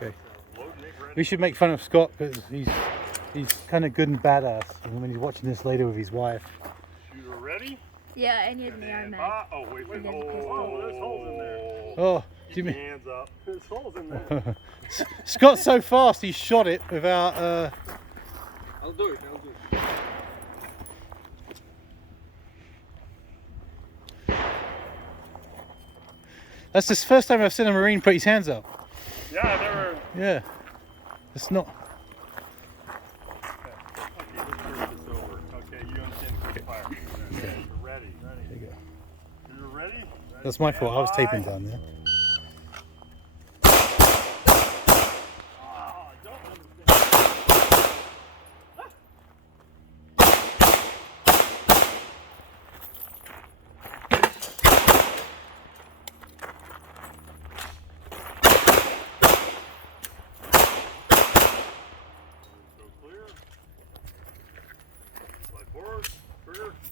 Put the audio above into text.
Okay. We should make fun of Scott because he's kind of good and badass. And when he's watching this later with his wife. Shooter ready? Yeah, I need an air mag. Oh, wait, there's holes in there. Oh, do you Keep your mean? hands up. There's holes in there. Scott's so fast he shot it without. I'll do it. That's the first time I've seen a Marine put his hands up. Yeah, I never. Yeah, it's not. Okay, let's start this over. Okay, you understand quick fire. Okay, you're ready. There you go. You're ready? That's my fault. I was taping down there.